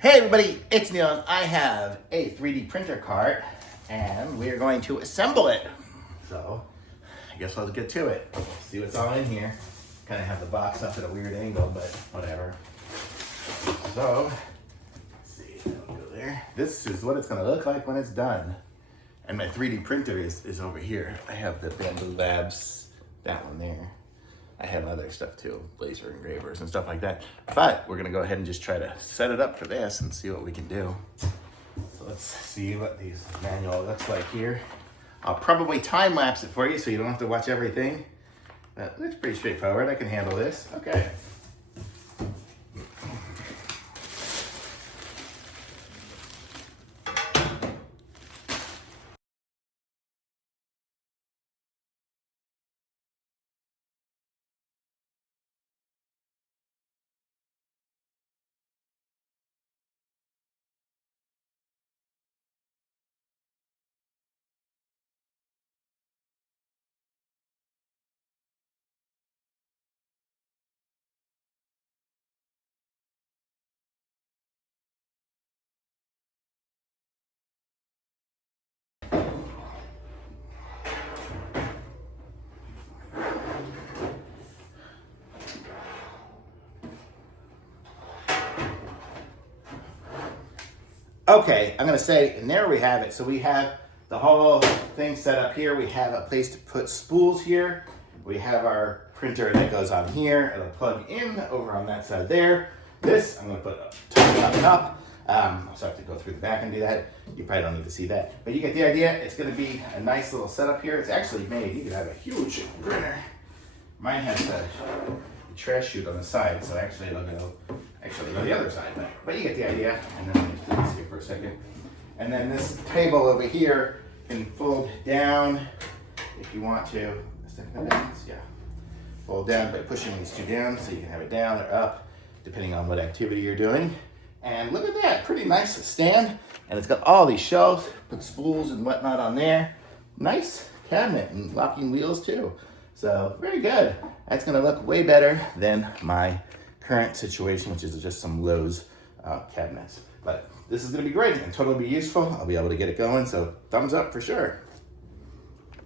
Hey everybody, it's Neil and I have a 3D printer cart and we're going to assemble it. So I guess I'll get to it. See what's all in here. Kind of have the box up at a weird angle, but whatever. So, let's see, that'll go there. This is what it's gonna look like when it's done. And my 3D printer is over here. I have the Bamboo Labs, that one there. I have other stuff too, laser engravers and stuff like that. But we're gonna go ahead and just try to set it up for this and see what we can do. So let's see what these manual looks like here. I'll probably time lapse it for you so you don't have to watch everything. But it looks pretty straightforward. I can handle this. Okay. Okay, I'm gonna say, and there we have it. So we have the whole thing set up here. We have a place to put spools here. We have our printer that goes on here. It'll plug in over on that side there. This, I'm gonna put up top. I'll have to go through the back and do that. You probably don't need to see that, but you get the idea. It's gonna be a nice little setup here. It's actually made, you could have a huge printer. Mine has a trash chute on the side, so actually it'll go the other side, but you get the idea. And then let me just do this here for a second. And then this table over here can fold down if you want to. Yeah, fold down by pushing these two down, so you can have it down or up, depending on what activity you're doing. And look at that, pretty nice stand. And it's got all these shelves, put spools and whatnot on there. Nice cabinet and locking wheels too. So very good. That's gonna look way better than my current situation, which is just some Lowe's cabinets. But this is gonna be great and totally be useful. I'll be able to get it going, so thumbs up for sure.